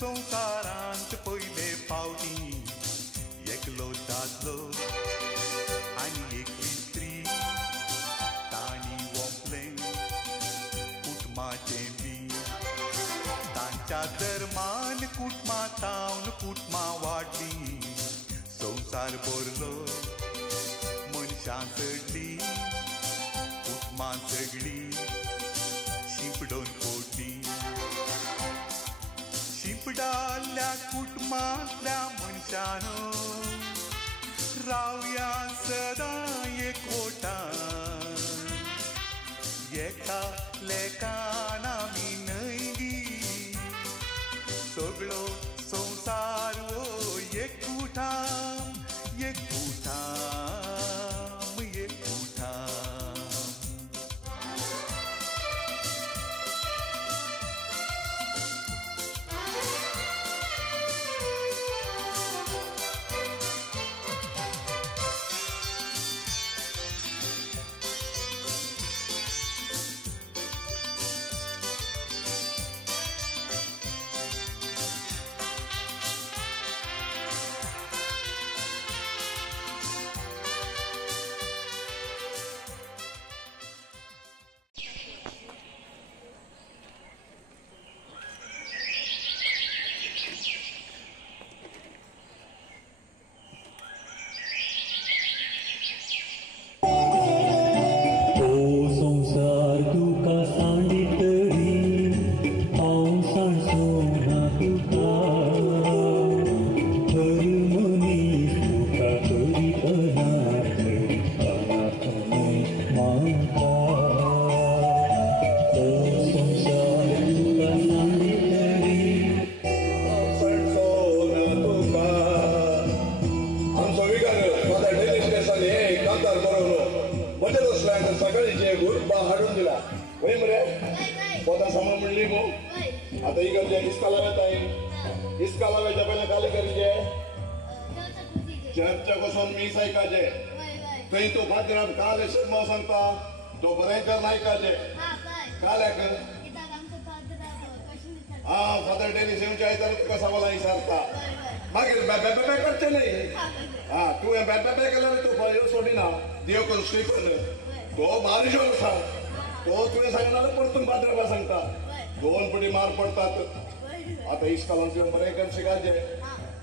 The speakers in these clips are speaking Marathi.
संवसारांत पयले फावटी एकलो दादलो आनी एकली स्त्री तांणी ओंपलें कुटुंबाचें बी तांच्या धर्मान कुटुंबां तावन कुटुंबां वाडली संवसार भरलो मनशां चडली कुटुंबां सगळीं शिंपडोन पोटी शिंपडाल्या कुटुंबांतल्या मनशानो रावया सदां एकवटान एका लेकान आमी नयली सगळो संवसार वो एकवटान एकवटान एकवटान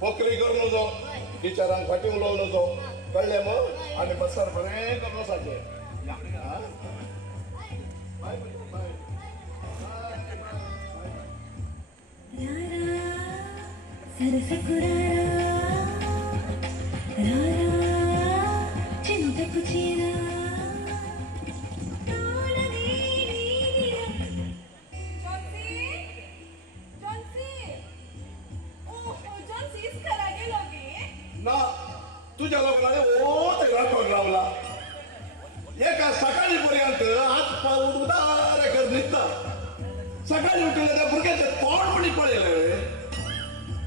पोकरी करू नजो टिचरांक फाटी उलोव नजो कळ्ळें मग आनी बसर बरें करून वचाचें ना तुझ्या लोकांनी ओ तेरा रावला एका सकाळी पर्यंत हात पाऊल उदार कर निघता सकाळी उठले त्या भुरग्याचे तोंड पडी पळयले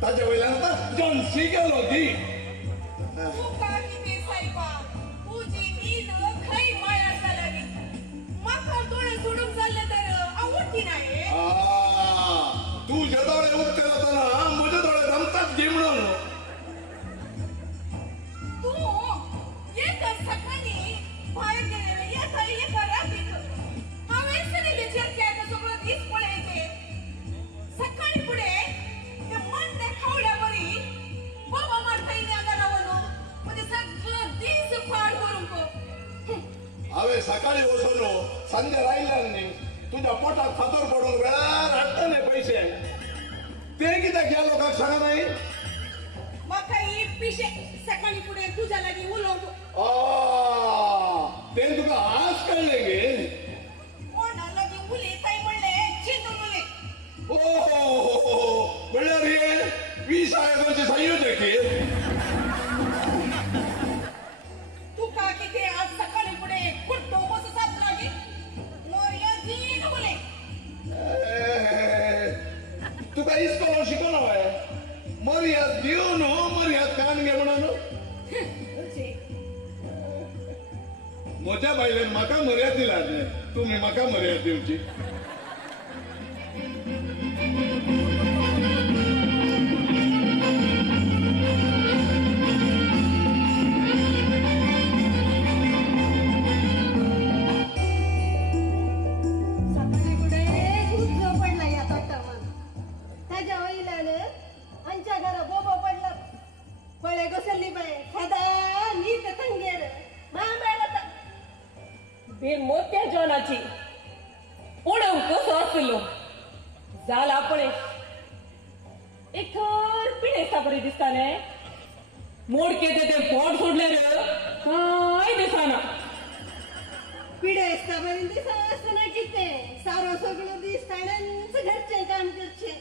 ताच्या वयल्यान आतां जॉन्सी गेलो की तुझे दोळे उठते जाताना म्हजे दोळे रमतात घे म्हणून हांवें सकाळी वचून संध्या रायल्ल्यान तुझ्या पोटात फातर पडून वेळार हाडटले पयशे ते कित्याक ह्या लोकांक सांगा नाही म्हाका ही पिशे सकाळी फुडें तुझ्या लागीं उलोवंक ते तुका आज कळले गे कोणा लागीं उलयताय म्हणलें चिंतून उलय म्हणल्यार हे 20 आयोगाचे संयोजक तुका कितें आज सकाळी फुडें कुट्टो बसो जाप लागीं मोरया दीन उलय तुका इस्कोलो शिकलो हांवें मर्याद दिव न्हू मर्याद कान घे म्हणून म्हज्या बायलेन म्हाका मर्याद दिला तुमी म्हाका मर्याद दिवची बे मोठ्या जॉनाची उडव कसो असलो जाला आपण एक थर पिणेसा बरी दिसताने मोडके ते पोट सोडले रे काय दिसाना पिढे बरी दिसना किते सारो सगळं दिसतानाच घरचे काम करचे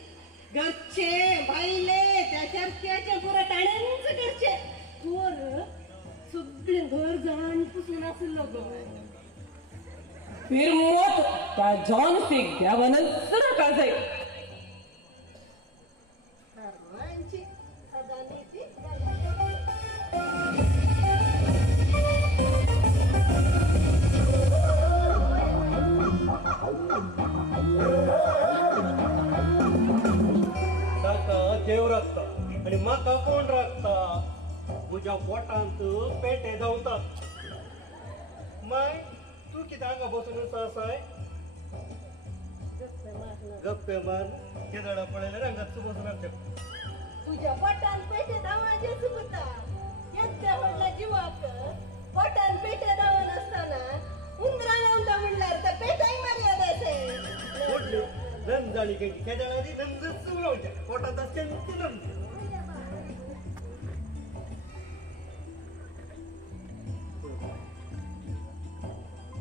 घरचे बाईले त्याच्या त्याच्या पुरा टाण्यांच करचे पोर सगळे घर जाण पुसून असलो ग फिर मोत त्या जॉन से द्यावनच ना काळजाई सर्वांची सदा नीती ताका देव राखता आणि म्हाका कोण राखता तुझ्या पोटांत पेटे धांवतात माय तू किती हांगा बसून आसाय गप्पे मार केदाडा पळयले रंगात तू बसून आसता तुझ्या पोटान पेटे धावाचे सुबता येत्या म्हटला जीवाक पोटान पेटे धावून असताना उंदरा लावता म्हणल्यार तर पेटाई मर्यादा असे पोटली नंद झाली काही केदाडा आधी नंदच चुलवच्या पोटात असते ती नंद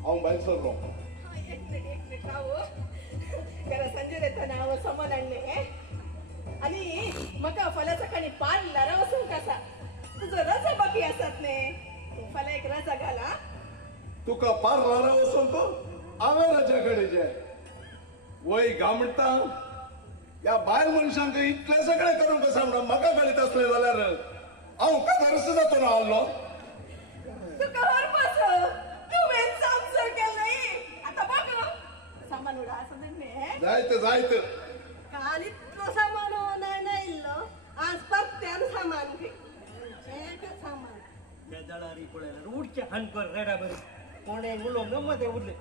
हांव भायर सरलो एक मिनिट राव जरा संजय देता नाव समन आणले आणि म्हाका फाल्यां सकाळी पान लारा वचूंक आसा तुजो रजा बाकी आसात ने तूं फाल्यां एक रजा घाला तुका पार रारा वचून तो हांवें राजा कडेचे वय गामणटा या बायल मनशांक इतले सगळे करूंक आसा म्हणून म्हाका कळीत असले जाल्यार हांव कादरस जातो ना आल्लो तुका व्हरपाचो तुवें सामसो केलंय आता बघ सामान उडा असं नाही जायत काल इतलो सामान होणार इल्लो आज पत्त्यान सामान घे सामान केदाडारी पळयल्यार उडचे हानकर रेडा बरी कोणे उलोवंक ना मध्ये उरले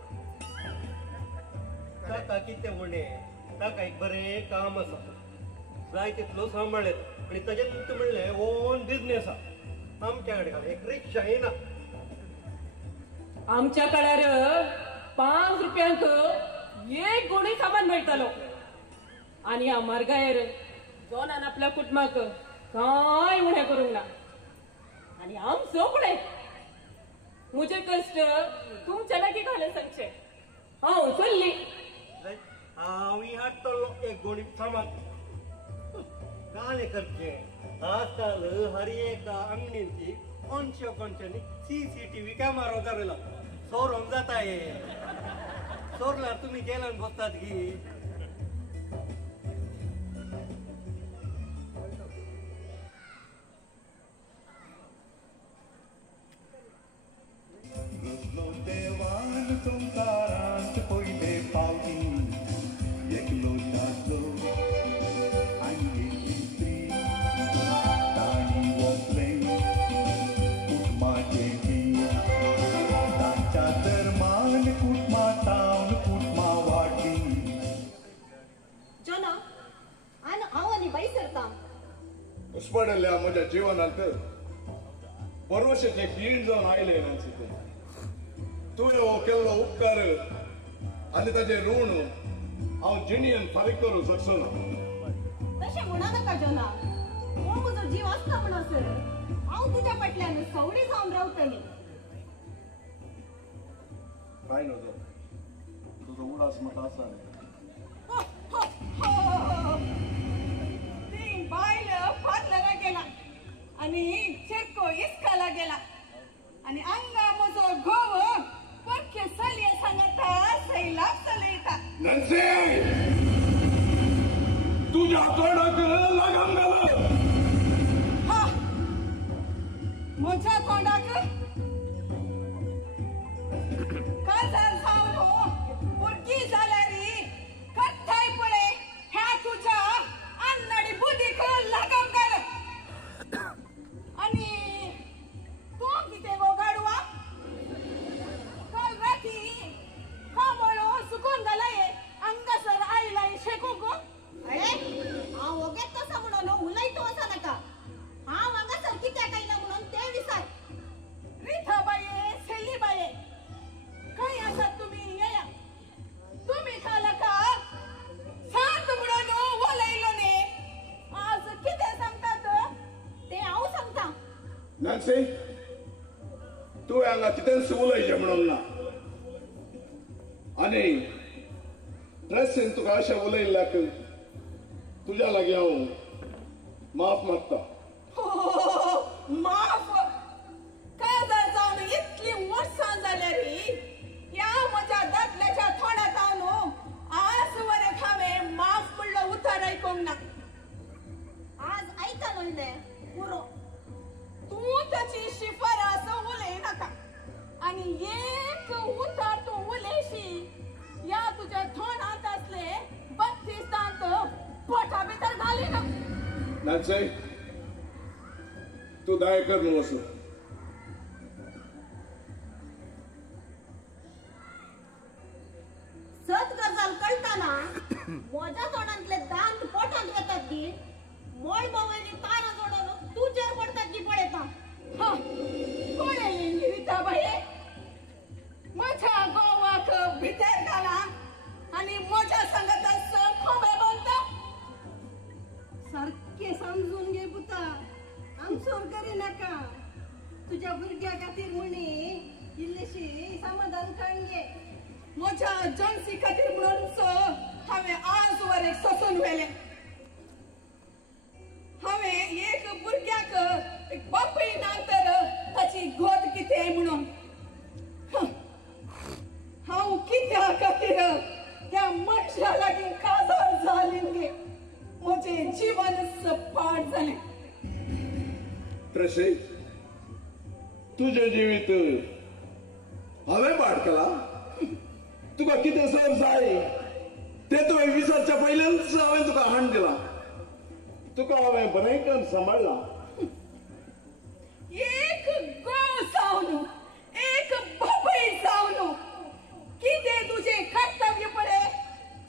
ताका कितें म्हणे ताका एक बरें काम आसा जाय तितलो सांबाळेत आनी ताजें म्हणलें ओन बिझनेस आसा आमच्या कडेन एक रिक्षा येना आमच्या काळार 5 रुपयांक एक गोणी सामान मेळटालो आणि ह्या मार्गायर जॉनान आपल्या कुटुंबाक काय उणें करूंक ना आणि आमचो फुडें म्हजे कश्ट तुमच्या लागीं घालून सांगचे हांव चल्ली हांव हाडटलो एक गोणी सामान काले करचे आजकाल हर एका अंगणींची कोणच्या CCTV कॅमेरा उतारला सोरोंक जाता हे सोरल्यार तुम्ही जेलान बसतात की रुजलो देवान संसारांत पयले फावटी एकलो जागलो आनी एक स्त्री ताणी वसले कुटुंबाचे ती तांच्या धर्मान कुटुंबांतावन कुटुंबां वाडली जना आन हांव आनी बाई सरता उस्पडल्या म्हज्या जिवनांत परवशेचे खीण जावन आयले नांची तुवें हो केल्लो उपकार आनी ताचें ऋण हांव जिणेन फारीक करूंक शकचो ना तशें म्हणा नाका जना हो म्हजो जीव आसता म्हणस हांव तुज्या फाटल्यान सवडी जावन रावतली काय नजो तुजो उडास म्हाका आसा ती बायल फाटल्याला गेला आणि चेक्को इस्काला गेला आणि अंगा म्हजो घोव पक्के सल्ये सांगता सैलाब चलयता नंसे तुझ्या तोंडाक लगाम घाल हा म्हज्या तोंडाक काजार जावन हो भुरगी जाल्यारी कथाय पळय ह्या तुझ्या अन्नाडी बुद्धीक लगाम घाल आणि तू कितें गो गाडवा नागसे तू हांगा कितेंच उलयचें म्हणून ना आनी ड्रेसीन तुका अशें उलयल्ल्याक तुज्या लागीं हांव माफ मागता. माफ काजार जावन इतली वर्सां जाल्या रे ह्या म्हज्या दादल्याच्या तोंडात हांव आज वरे हांवें माफ म्हणलो उतार आयकोंक ना. आज ऐकलो न्ही पुरो. तूं ताची शिफारस उलय नाका आनी एक उतार तूं उलयशी या तुज्या तोंडांत असले 32 दांत पोटा भितर घालिना. नागसे तू दायकर न्हू वचूं. सत गजाल कळटाना म्हज्या तोंडांतले दांत पोटांत वतात दी मोळ बावयली तारा जोडून तुजेर पडतात दी पळयता. कोणे गिरिता बाये माझ्या गोवाक भितर घाला आणि माझ्या संगत खोबे बांधता. सारखे समजून घे पुता. आमचोर करी नाका. तुझ्या भुरग्या खातीर म्हणी इल्लेशी समाधान काढून घे. माझ्या जनसी खातीर म्हणून हांवें आज वरेक सोसून व्हेलें. हांवें एक भुरग्याक एक बापूय ना तर ताची गोद कितें म्हणून हांव कित्या खातीर त्या मनशा लागीं काजार जालें गे. म्हजें जीवनच पाड जालें. त्रसे तुझें जिवीत हांवें पाड केला. तुका कितें सर जाय तें तुवें विचारच्या पयलींच हांवें तुका हाण दिला. तुका हांवें बरें करून सांबाळला. एक गो जावन एक बापूय जावन कितें तुजें कर्तव्य पळय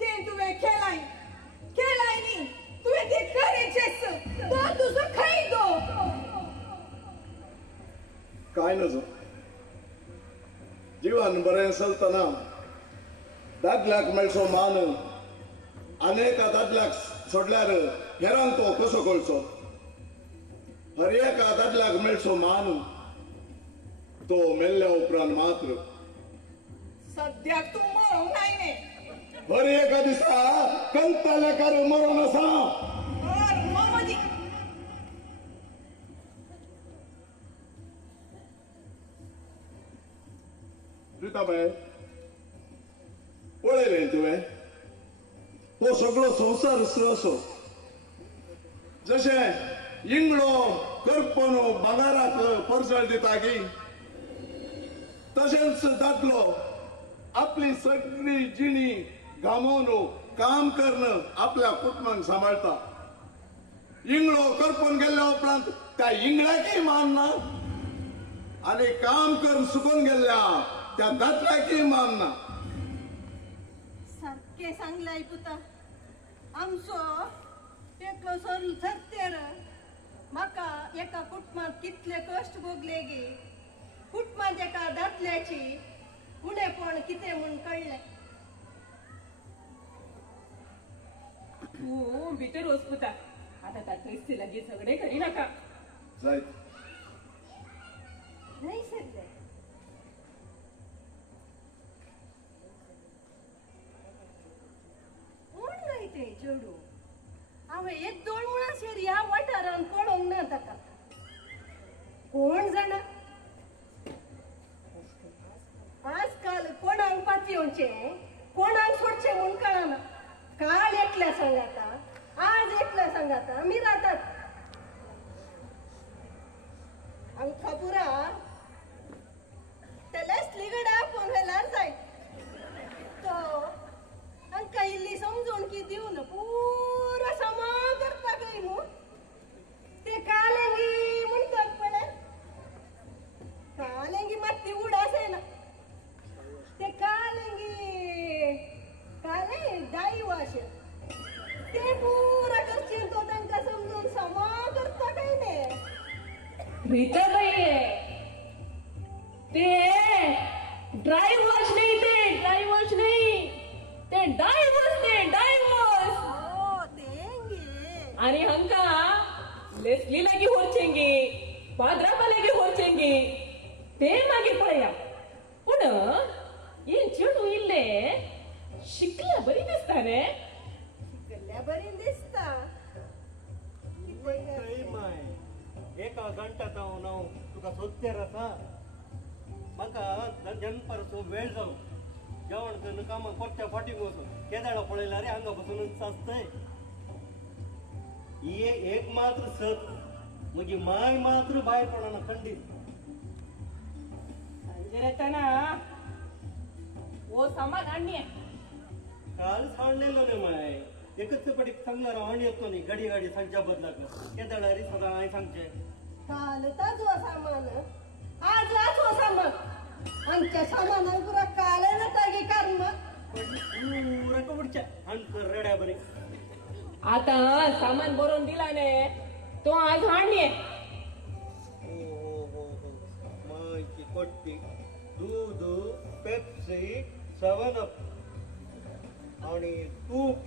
तें तुवें केलाय. केलाय न्ही तुवें तें करेचेच. तो तुजो खैदो. कांय नजो जिवान बरें चलतना दादल्याक मेळचो मान आनेका दादल्याक सोडल्यार हेरांक तो कसो कळचो. हर एका दादल्याक मेळचो मान तो मेल्ल्या उपरांत मात्र. सद्याक तूं मरूंक नाय न्ही. हर एका दिसा कंतालेकार मरून आसा. मामाजी रिताबाई पळयलें तुवें हो सगळो संवसार असो जशें इंगडो करपण भांगाराक परजळ दिता गी तशेंच दादलो आपली सगळी जिणी घामोवन काम करून आपल्या कुटुंबाक सांबाळटा. इंगडो करपून गेल्ल्या उपरांत त्या इंगड्याकय मान ना आनी काम करून सुकून गेल्ल्या त्या दादल्याकय मान ना. सारखे सांगलाय पुता. आमचो एकलो सर थरतेर म्हाका एका कुटुंबात कितले कश्ट भोगले गे. कुटुंबात एका दादल्याची उणेपण कितें म्हूण कळ्ळें. तूं भितर वचपुता. आता त्या क्रिस्ती लागीं झगडे करी नाका. जायत नाही सर कोण नाही ते चेडू. हांवें एक दोन मुळाशेर ह्या वाठारांत पळोवंक ना ताका. कोण जाणा आजकाल कोणाक पातयेवचें कोणाक सोडचें म्हूण कळना. काल एकल्या सांगाता आज एकल्या सांगाता मिरातात. आमकां पुरा तेलेच लिगडा फोन व्हेल्यार जाय. तो हांकां इल्ली समजून की दिवन पुरो समा करता काय न्हू. ते कालेंगी म्हणटात पळय कालेंगी मात ती उडास येना. ते कालेंगी काले दाई वाश ते पुरा करचें तो तांकां समजून समा करता काय ने. रीता बाई ते ड्रायव्हर्स नाही. ते ड्रायव्हर्स नाही ते डायव्हर्स ओ तेंगे आणि हंका लेसली लागी होरचेंगे पाद्रापालेगे होचेंगे ते मागे पळया पण ಏನ್ ಚೆಡು ಇಲ್ಲೇ शिकल्या बरी दिसताने गल्ल्या बरी दिसता नाही माय एका घंटात हांव तुका सोदते आसा म्हाका दनपारचो वेळ जालो जेवण करून कामाक पडच्या फाटीक वचून केदाळा पळयला रे हांगा बसून साचतय ही एक मात्र सत म्हजी माय मात्र भायर पडना खंडीत संजय येताना ओ सामान आणणे काल सांडलेलो रे माय एकच पडीक सांगणार आणी येतो न्ही गाडी गाडी सांगच्या बदलाक केदाळा रे सदां हांवें सांगचें काल ताजो सामान आज वाचो सामान आमच्या सामानान पुरा काल ना तागे कर्म पुरा कवडच्या हाणकर रेड्या बरे आता सामान बरोवन दिलाने तो आज आणणे हो मायची कोट्टी दूध पेप्सी 7 आणि तूप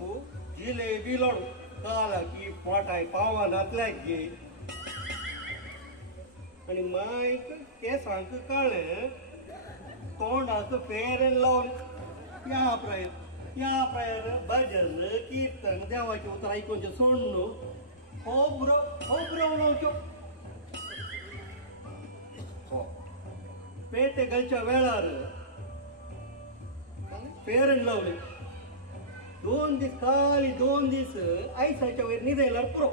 जिलेबी लाडू काला की पोटाय पावा नातल्याक गे आणि मायक केसांक काळे तोंडाक फेरेन लावले या प्रायर भजन कीर्तन देवाचे उतर ऐकूनचे सोड न्हू खोबरं लावच्यो पेटे घालच्या वेळार फेरन लावले 2 दीस खाली 2 दीस आयसाच्या वयर न्हिदयल्यार पुरो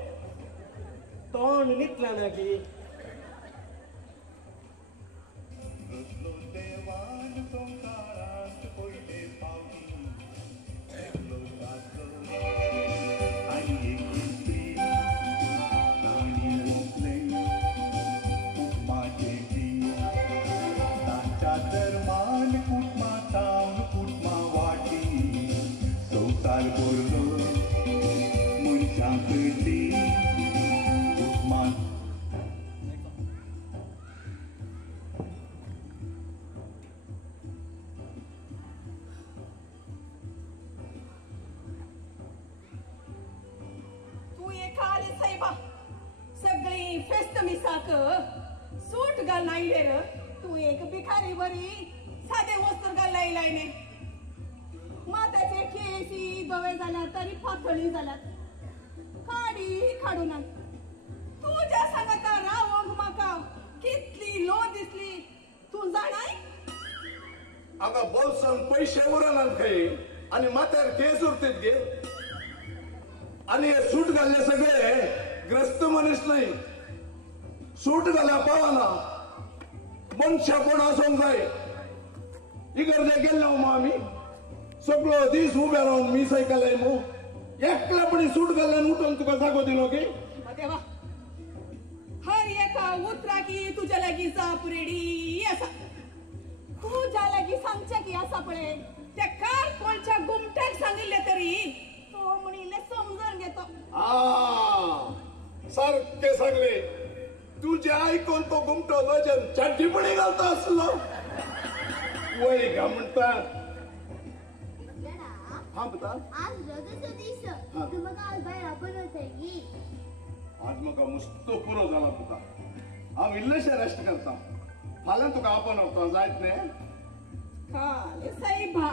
तोंड न्हिदला ना की रुजलो देवान संसारांत पयले पावटी एकलो सासलो आनी एक स्त्री ताणी ओंपले कुटुंबाचे जीव तांच्या धर्मान कुटुंबा तावन कुटुंबा वाटी संसार भरलो मनशां करची कुटुंबान तू एका आले साहेबा सगळी फेस्त मिसाक सूट घाल नाही रे तू एक भिकारी बरी साधे वस्त्र घाल लायने माताचे केसी गवे झाल्या तरी फातळी झाल्यात काडी काढून आण तुझ्या सांगता रावंग म्हाका कितली लो दिसली तू जाणाय हांगा बोल्सान पैसे उरनात खंय आनी माथ्यार केस उरतीत गे आणि हे सूट घाल्ले सगळे ग्रस्त मनीस नाही सूट घाल्या पावना मनशा कोण आसूंक जाय इगर्जे गेल्लो मग आमी सगळो दीस उबे रावन मी सायकल मू एकल्यापणी सूट घाल्ल्यान उठून तुका जागो दिलो की देवा हर एका उतरा की तुझ्या लागी जाप रेडी असा तुझ्या लागी सांगच्या की असा पळे त्या कार कोणच्या गुमट्याक सांगितले तरी तो म्हणिले समजून घेतो सारखे सांगले तुझे ऐकून तो गुमटो वजन चड्डीपणी घालता असलो वय का म्हणतात हा बता आज रगत दिस हा. तुमका आज बाहेर आपण होते आज म्हाका मस्तो पुरो जाला तुका हांव इल्लेशें रेस्ट करता फाल्यां तुका आपण वता जायत न्ही काल साईबा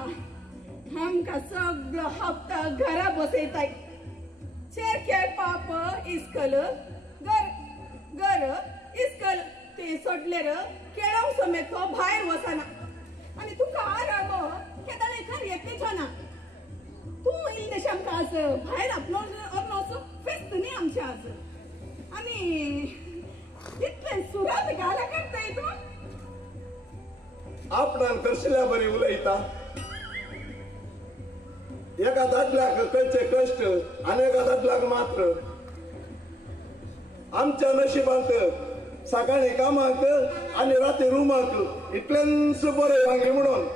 हमका सगळं हप्ता घरा बसयताय चेरकेर पाप इस्कल घर इस्कल ते सोडलेर केळव समेत तो भायर वसना आणि तुका आराम केदाळे खर येते छना तू इल्लेश आमकां आज भायर आपलो फेस्त न्ही आमच्या आज आणि इतले सुरात घाला करताय तू आपणान करशिल्ल्या बरी उलयता एका दादल्याक कळचे कश्ट आनी एका दादल्याक मात्र आमच्या नशिबांत सकाळी कामाक आनी राती रुमाक इतलेंच बरें वांगे म्हणून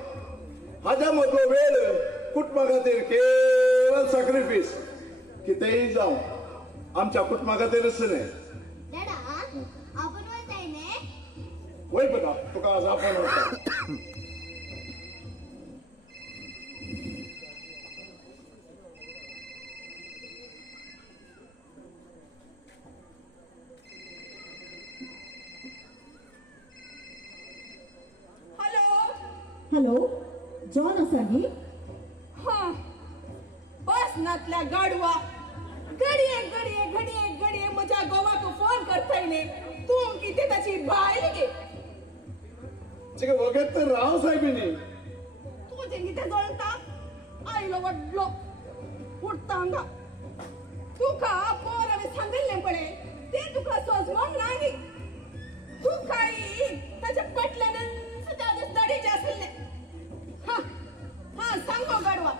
हाज्या मदलो वेळ कुटुंबा खातीर केवळ सॅक्रिफीस कितेंय जावं आमच्या कुटुंबा खातीरच न्ही दादा आपण वयताय ने वय बघा तुका आज आपण वता हॅलो जॉन आसा गी हा बस नातल्या गाडवा घडये म्हज्या गोवाक फोन करतायले तू किती ताची बायल गे चिके वगत तर राव साहेबिनी तू जे किती जळता आईलो वडलो उठता हांगा तुका पोर हांवें सांगिल्लें पळय तें तुका सोजमोंक ना गे तू काही ताच्या पटल्यान दडीचे आसले हा हा सांगो गाडवा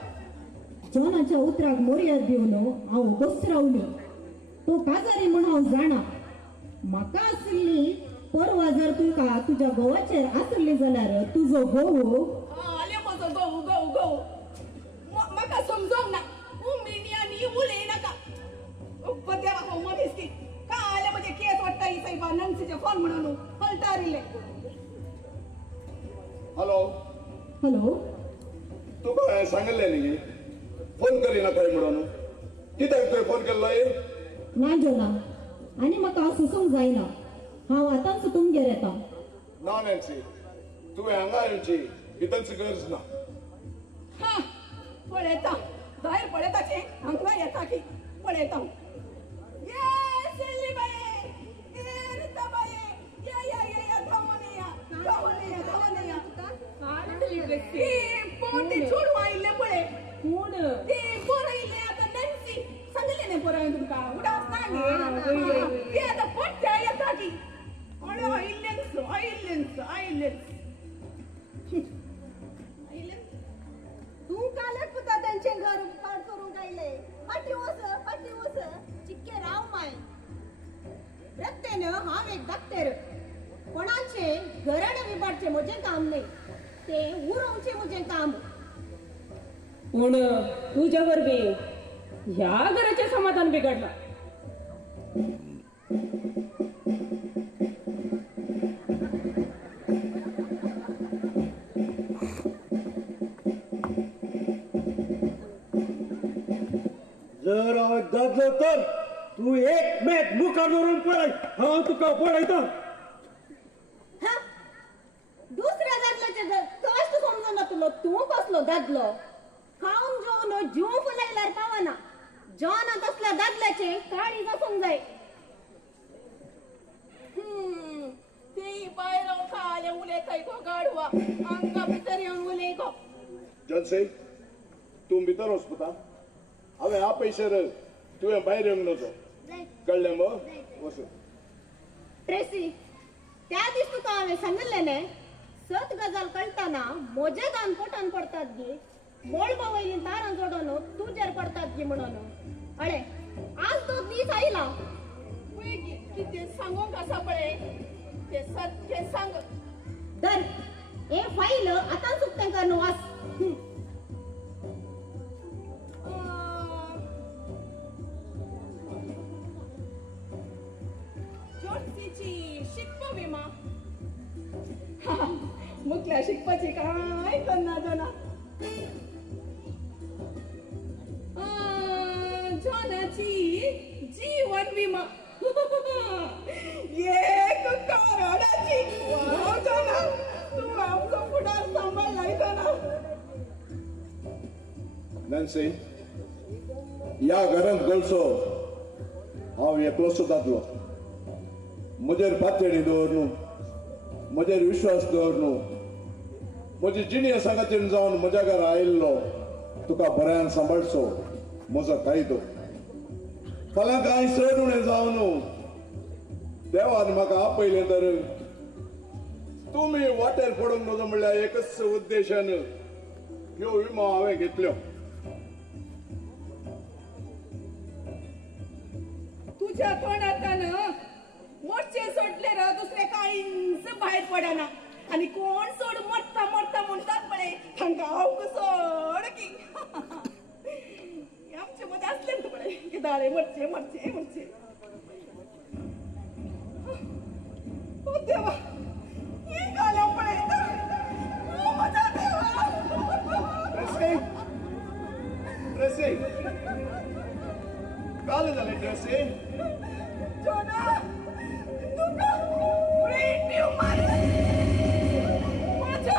जॉनाच्या उतराक मोरयाद दिवनो हांव बस रावली तो काजारी म्हण हांव जाणा म्हाका आशिल्ली परवा जर तुका तुज्या घोवाचेर आसली जाल्यार तुजो घोव आले म्हजो गहू म्हाका समजोंक ना उमिनी उलय नाका देवा हो मनीस की का आले म्हणजे केस वाटता ही साहेबा नंसीचे फोन म्हणून पलटारिले हॅलो हॅलो तुका सांगिल्लें न्ही फोन करिना खंय म्हणून कित्याक तुवें फोन केल्लोय ना जॉना आनी म्हाका सुसूंक जायना हांव आतां तुमगेर येता ना नॅन्सी तुवें हांगा येवची भितरची गरज ना हा पळयता भायर पळयताचे हांगा येता की पळयता ये सेल्ली बाये ये रिता बाये या धावून या ती छोडू आयिल्ले पळय कोण ती पोरं आयिल्ले आता नॅन्सी सांगिल्लें न्ही पोरं तुमका उडास ना ती आता पट्ट्या येता की अरे आयिल्लेंच तू कालच पुता त्यांचे घर पाड करून गायले पाठी उस चिक्के राव माय रत्तेनं हांव एक धाकटेर कोणाचे घराणे विबाडचे म्हजें काम नाही ते उरोवचे म्हजें काम पूण तुझ्या वरवी ह्या घराचे समाधान बिघडला जर हांव दादलो तर तू एक मॅच मुखार दवरून पळय हांव तुका पळयता दुसऱ्या दादल्याचे कष्ट समजून तुलो तू कसलो दादलो खाऊन जेवण जीव फुलायल्यार पावना जॉन तसल्या दादल्याचे काळी जासूंक जाय ती बायलो खाले उलयताय गो गाडवा हांगा भितर येवन उलय गो जनसे तूं भितर वचपुता हांवें ह्या पयशेर तुवें भायर येवंक नजो कळ्ळें मग वच ट्रेसी त्या दीस तुका हांवें सांगिल्लें न्ही सत गजाल कळटाना म्हजे दान पोटान पडतात गे मोळबा वयली तारां जोडून तुजेर पडतात गे म्हणून अळे आज तो दीस आयला कितें सांगूंक आसा पळय ते सत्य सांग दर हे फाईल आतां सुट्टें कर न्हू वाच जोडसीची शिकपो विमा मुकल्या शिकपाची काय करना जाना जॉनाची जीवन विमा एक कराडाची वाव जॉना तू आमचो फुडार सांभाळलाय जॉना नॅन्सी ह्या घरांत गोलसो हांव एकलोसो दादलो म्हजेर पातळी दवर न्हू म्हजेर विश्वास दवर न्हू म्हजी जिणी सांगाचेर जावन म्हज्या घरा आयिल्लो तुका बऱ्यान सांबाळचो म्हजो कायदो फाल्यां कांय चड उणें जावं न्हू देवान म्हाका आपयलें तर तुमी वाटेर पडूंक नजो म्हणल्यार एकच उद्देशान ह्यो विमो हांवें घेतल्यो तुझ्या तोंडांतल्यान मोर्चे सोडले र दुसरे काळींच भायर पडना आणि कोण सोड मरता म्हणतात पळे तांकां हांव सोड की आमचे मध्ये असले ना पळे की दाळे मरचे ओ देवा हे गाल्या पळे ओ माझा देवा ड्रेसिंग काल झाले ड्रेसिंग जोना तुका ब्रेन न्यू मारला माझ्या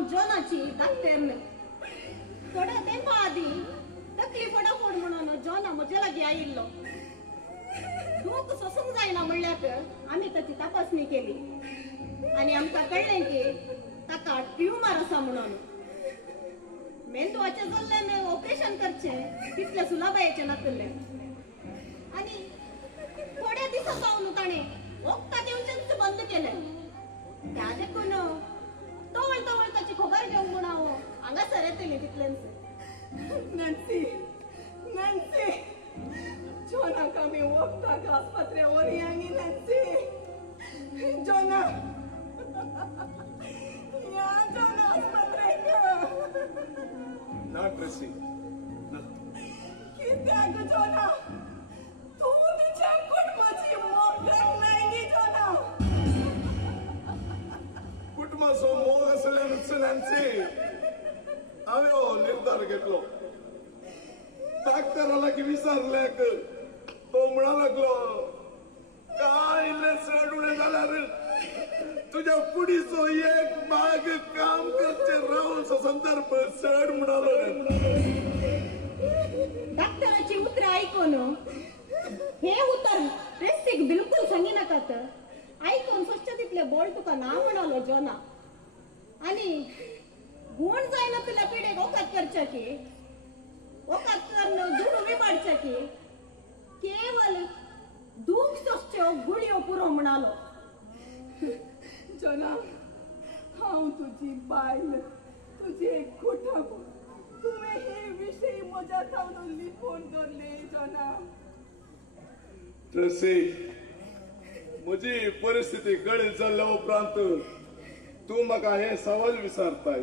हांव जॉनाची धाकटेरन थोड्या तेंपा आदीं तकली फडाफोड म्हणून जॉना म्हजे लागीं आयिल्लो दूख सोसूंक जायना म्हणल्यार आमी ताची तपासणी केली आनी आमकां कळ्ळें की ताका ट्युमर आसा म्हणून मेंदवाचें जाल्ल्यान ऑपरेशन करचें तितलें सुलभायेचें नासलें आनी थोड्या दिसा जावन ताणें वखदां घेवचेंच बंद केलें त्या देखून तवळ तवळ ताची खबर घेवंक म्हूण हांव हांगासर येतलें तितलेंच नंसी नंसी जॉनाक आमी वखदाक आस्पत्रे व्हरया न्ही नंसी जॉना या जॉना आस्पत्रेक ना ट्रेसी ना कित्याक जॉना तूं तुज्या कुटुंबाची मोग राखनाय न्ही जॉना कुटुंबाचो मोग असल्यानूच नॅन्सी हांवें हो निर्धार घेतलो डाक्टरा लागीं विचारल्याक तो म्हणा लागलो काय इल्लें चड उणें जाल्यार तुज्या कुडीचो एक भाग काम करचें रावन संदर्भ चड म्हणलो डॉक्टराची उतर ऐकून हे उतर ट्रेसीक बिलकुल सांगिनाकात ऐकून स्वच्छ तितले बोल तुका ना म्हणालो जॉना आनी गुण जायना तुला पिडेक वखद करचे की वखद करून दूख विमाडचे की केवल दूख सोसच्यो गुळयो पुरो म्हणालो जॉना हांव तुजी बायल तुजे कुटुंब तुवें हे विशय म्हज्या थावन लिपोवन दवरले जॉना ट्रेसी म्हजी परिस्थिती कळीत जाल्ल्या उपरांत तूं म्हाका हे सवाल विचारताय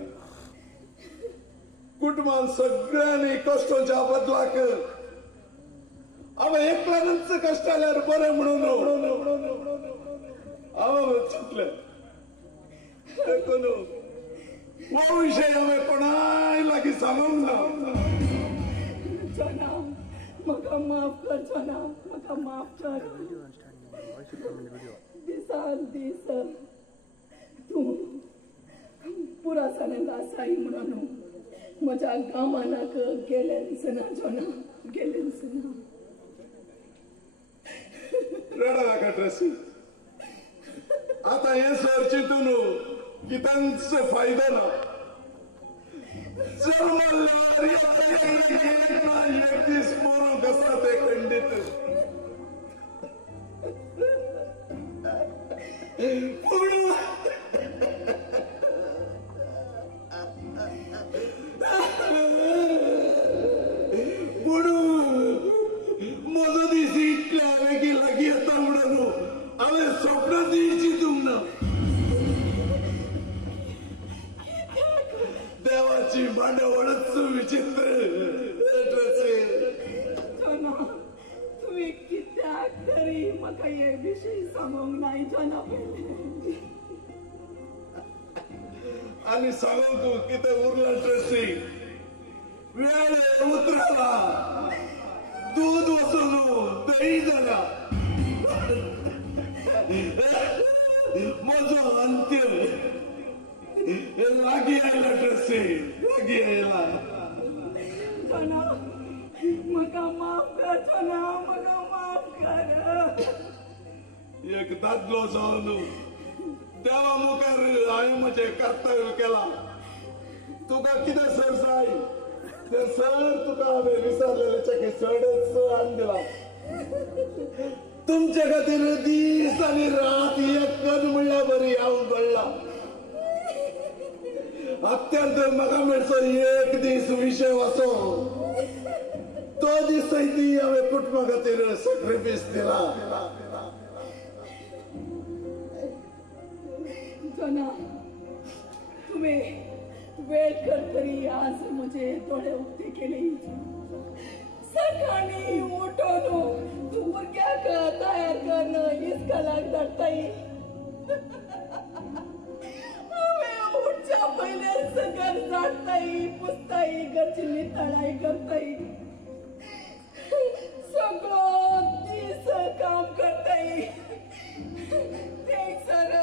कुटुंबान सगळ्यांनी कश्टाच्या बदलाक हांवें एकल्यानच कश्ट आल्यार बरें म्हणून हांव चिंतलें देखून हो विशय हांवें कोणाय लागीं सांगूंक ना जॉना म्हाका माफ कर जॉना म्हाका माफ कर दिसान दीस तूं पुरासाने आसाय म्हणून म्हज्या गामानाक गेलेंच ना जॉना गेलेंच ना रडा नाका ट्रेसी आता हे सर चिंतून कितेंच फायदो ना जर म्हणल्यार एक दीस मरूंक आसा ते खंडीत पूण म्हजो दीस इतल्या वेगी लागीं येता म्हणून हांवें स्वप्न दी चिंतूंक ना देवाची मांडवळच विचित्र जॉना तुवें कित्याक तरी म्हाका हे विशय सांगूंक नाय जॉना आनी सांगूंक कितें उरलां ट्रेसी वेळ उतरला दूध वचून दही जाला म्हजो अंत्य लागीं आयला ट्रेसी लागीं आयला जॉना म्हाका माफ कर जॉना म्हाका माफ कर एक दादलो जावन देवा मुखार हांवें म्हजें कर्तव्य केलां तुका कितें सर जाय ते सर तुका हांवें विचारलेलें चडच आन दिला तुमचे खातीर दीस आनी रात एकच म्हणल्यार बरी हांव घडला अत्यंत म्हाका मेळचो एक दीस विशय वचो तो दीस ती हांवें कुटुंबा खातीर सॅक्रिफायस दिला जॉना तुवें वेळ कर तरी आज म्हजे दोळे उक्ते केले सकाळी उठून तू भुरग्याक तयार करून इस्कॉलाक धाडटाय हांवें उठच्या पयलेच घर झाडटाय पुसताय घरची नितळाय करताय सगळो दीस काम करताय ते सर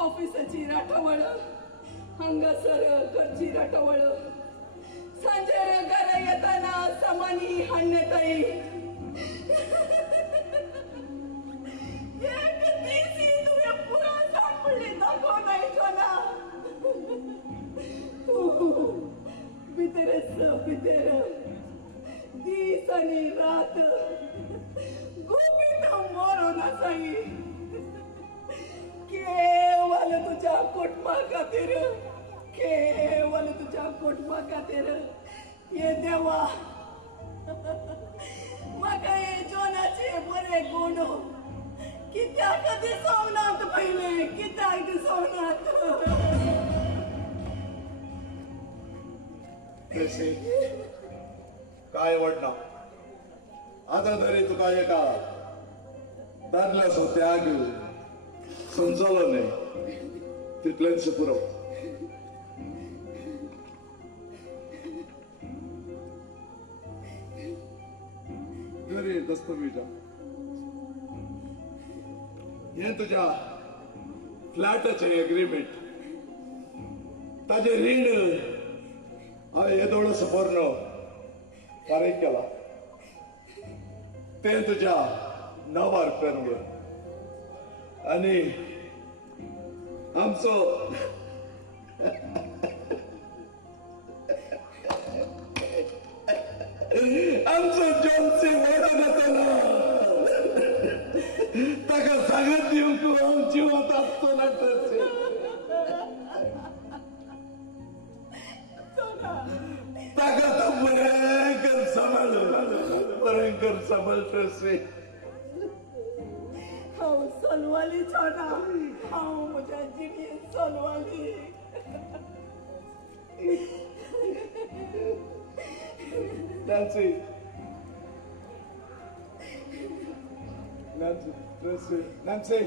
ऑफिसाची राठवण हांगासर करची रटवळ सांजेर घरा येताना समानी हाणताई एक दिसी तुझ्या पुरा सापडली दाखवण्याचो ना तू भितरच भितर दीस आणि रात गोपीत मरून असाई केवळ तुझ्या कुटुंबा खातीर केवळ तुझ्या कुटुंबा खातीर ये देवा म्हाका हे जोनाचे बरे गुण कित्याक दिसवनात पहिले कित्याक दिसवनात काय वडना आता तरी तुका एका दादल्याचो त्याग समजलो नाही तितलेंच पुरो तरी दस्तवीजा हे तुझ्या फ्लॅटाचे एग्रीमेंट ताजे रीण हांवें येदोळस पर्ण फारीक केला ते तुझ्या नांवार करून घे आणि आमचो जॉनचे वाटत जाताना ताका सांगत दिवंक आमची वाट आसतो ना ताका तो भयंकर सांभाळटोस हांव सोलवाली छोना हांव म्हज्या जिणेन सोलवाली Nancy. Nancy, Tracy, Nancy.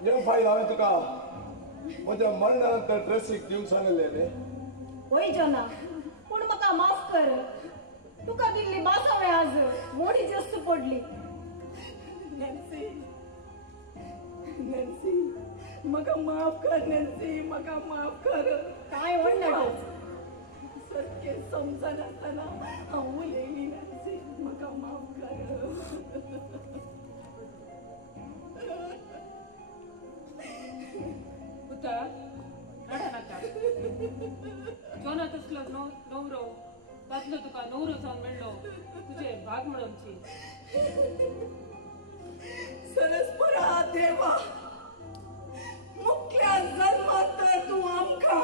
हे फायल हांवें तुका म्हज्या मरणानंतर ड्रेसीक दिवंक सांगलें न्ही होय जोना पूण म्हाका माफ कर तुका दिल्ली बासावळे आज मोडी जास्त पडली नॅन्सी नॅन्सी म्हाका माफ कर नॅन्सी म्हाका माफ कर काय म्हणटा सारकें समजनासतना हांव उलयली नॅन्सी म्हाका माफ कर पुता रडा नाका जोना तसलो नवरो तातलो तुका नवरो जावन मेळ्ळो तुजे भाग म्हणूनची सरस्परा देवा मुख्या जन्मात तर तू आमकां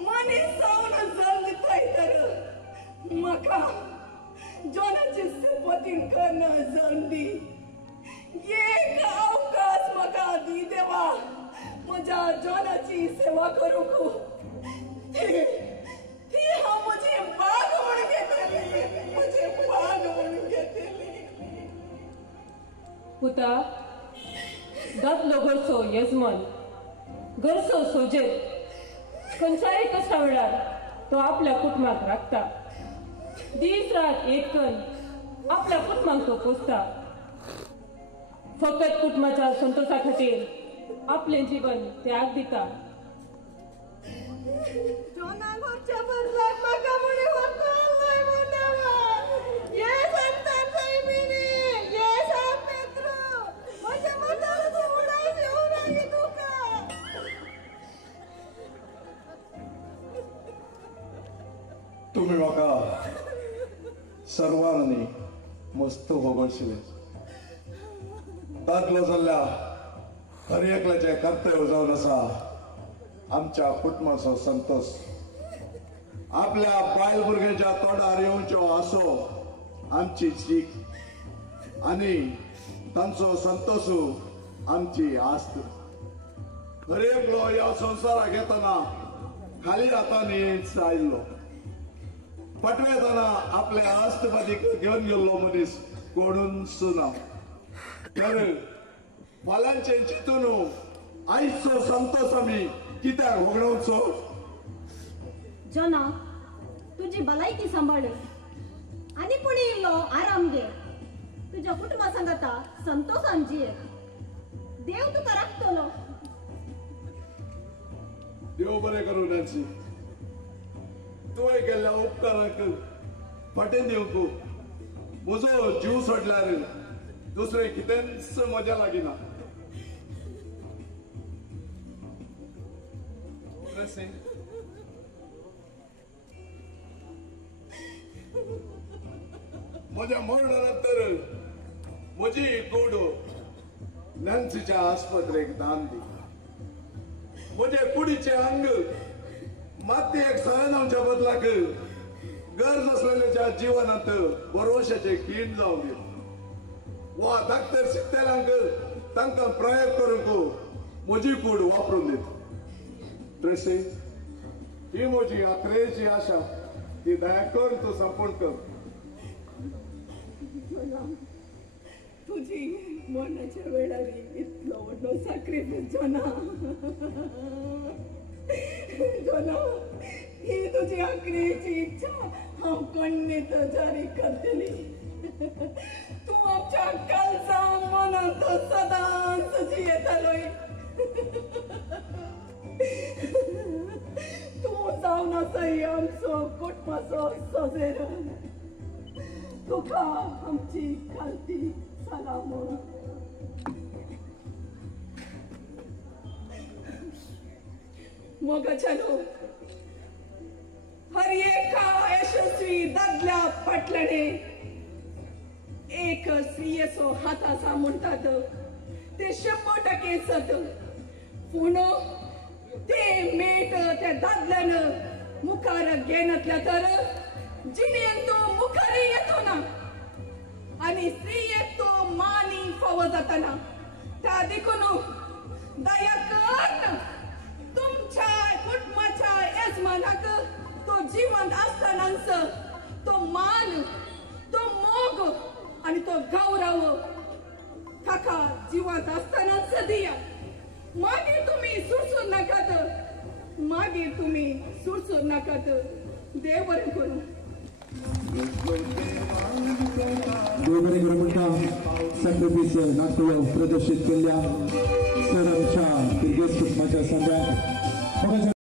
मनीस जावन जल्मताय तर म्हाका जोनाचे सेपतीन कर्ण जल्म दी एक अवकाश म्हाका दी देवा म्हज्या जोनाची सेवा करूंक ती हांव म्हजे बाग म्हूण घेतली म्हजे बाग म्हूण घेतली पुता दादलो घरचो यजमान घरचो सोजेर खंयच्याय कशा वेळार तो आपल्या कुटुंबाक राखता दीस रात एक कन आपल्या कुटुंबाक तो पोसता फकत कुटुंबाच्या संतोषा खातीर आपले जीवन त्याग दिता जोना घरच्या बदलाक म्हाका मुळे वतलय म्हणावा ये संतान सायबिनी ये सापेत्र म्हज्या मतार तूं उडास येवं नागी तुका तुम्ही म्हाका सर्वांनी मस्त भोगळशिले दादलो जाल्ल्या हर एकल्याचें कर्तव्य जावन आसा आमच्या कुटुंबाचो संतोष आपल्या बायल भुरग्याच्या तोंडार येवच्यो आसो आमची चीक आनी तांचो संतोष आमची आस्त हर एकलो ह्या संवसाराक येतना खाली हातांनीच आयिल्लो पटवे येताना आपल्या आस्तपदीक घेवन गेल्लो मनीस कोणूच ना तर फाल्यांचे चिंतून आयचो संतोष आमी कित्याक होगडोवचो जोना तुझी भलायकी सांबाळ आनी पुणे इल्लो आराम घे तुझ्या कुटुंबा सांगाता संतोषान जिये देव तुका राखतलो देव बरें करूं नॅन्सी तुवें केल्ल्या उपकाराक फाटीं दिवंक म्हजो जीव सोडल्यार दुसरें कितेंच मजा लागीना म्हज्या मरणानंतर म्हजी कूड नॅन्सीच्या आस्पत्रेक दान दी म्हजे कुडीचे अंग मातयेक सळनावच्या बदलाक गरज असलेल्याच्या जीवनात भरवशाचे खीण जावं दी वा धाकटर शिकतल्यांक तांकां प्रयोग करूंक म्हजी कूड वापरून दित ट्रेसी ही म्हजी आखरेची आशा ती दया कर तूं संपूर्ण कर तुझी मरणाच्या वेळार इतलो व्हडलो सॅक्रिफायस जोना ही तुझी आखरेची इच्छा हांव कण्णेत जारी करतली तूं आमच्या कालचा मनांत सदांच जियेतालोय तूं जावन आसय आमचो कुटुंबाचो सोजेर तुका आमची खालती सलाम मोगाचलो हर एका यशस्वी दादल्या फाटल्याने एक स्त्रियेचो हात आसा म्हणटात ते 100% सत पूण ते मेट त्या दादल्यान मुखार घेनातल्या तर जिणेन तो मुखार येतो ना आणि स्त्रियेक तो मानी फावो जाताना त्या देखून दया कर तुमच्या कुटुंबाच्या यजमानाक तो जिवंत असतानाच तो मान तो मोग आणि तो गौरव ताका जिवंत असतानाच दिया मागीर तुम्ही सुरसूर नाकात मागीर तुम्ही सुरसूर नाकात देव बरें करूं देव बरें करूं म्हणटा सॅक्रिफायस नाट्य प्रदर्शीत केल्ल्या सर आमच्या किर्गिज कुटुंबाच्या संघात